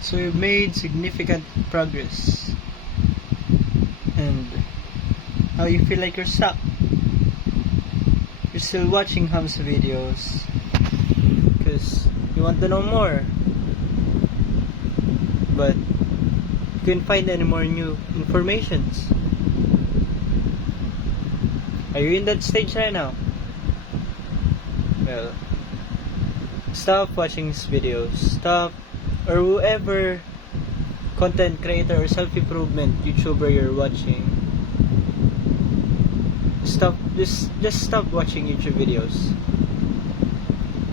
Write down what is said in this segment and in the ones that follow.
So you've made significant progress. And now you feel like you're stuck. You're still watching Hamza videos because you want to know more. But you can't find any more new informations. Are you in that stage right now? Well, stop watching his videos. Stop, or whoever content creator or self-improvement YouTuber you're watching. Stop. Just stop watching YouTube videos.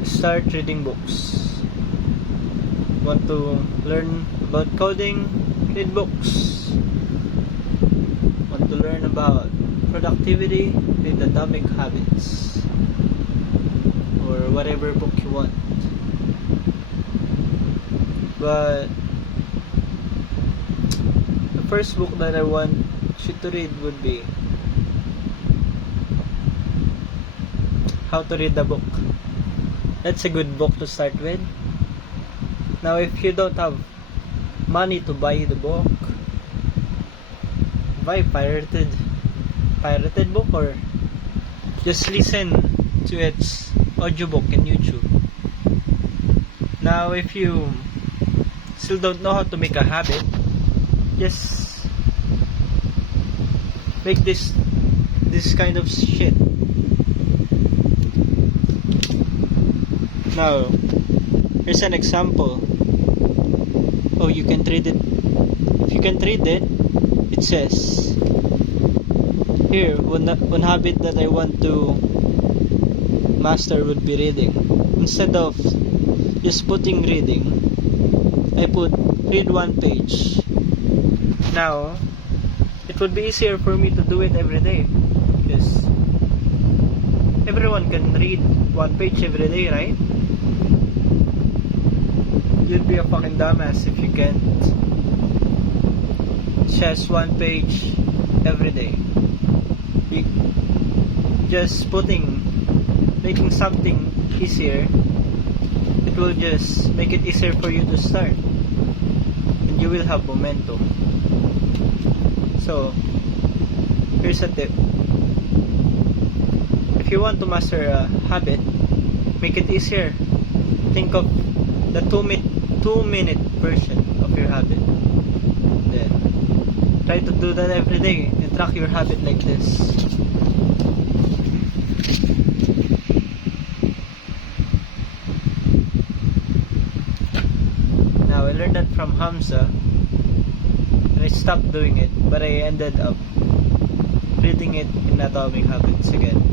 Start reading books. Want to learn about coding? Read books. Want to learn about productivity? Read Atomic Habits. Or whatever book you want. But the first book that I want you to read would be How to Read the Book. That's a good book to start with. Now, if you don't have money to buy the book, buy pirated book, or just listen to its audiobook in YouTube. Now, if you still don't know how to make a habit, just make this kind of shit. Now, here's an example. Oh, you can read it. If you can read it, it says here, one habit that I want to master would be reading. Instead of just putting reading, I put read one page. Now, it would be easier for me to do it every day because everyone can read one page every day, right? You'd be a fucking dumbass if you can't just one page every day. Just making something easier, it will just make it easier for you to start, and you will have momentum. So, here's a tip. If you want to master a habit, make it easier. Think of the 2-minute version of your habit. Then, try to do that every day and track your habit like this. Now, I learned that from Hamza, and I stopped doing it, but I ended up reading it in Atomic Habits again.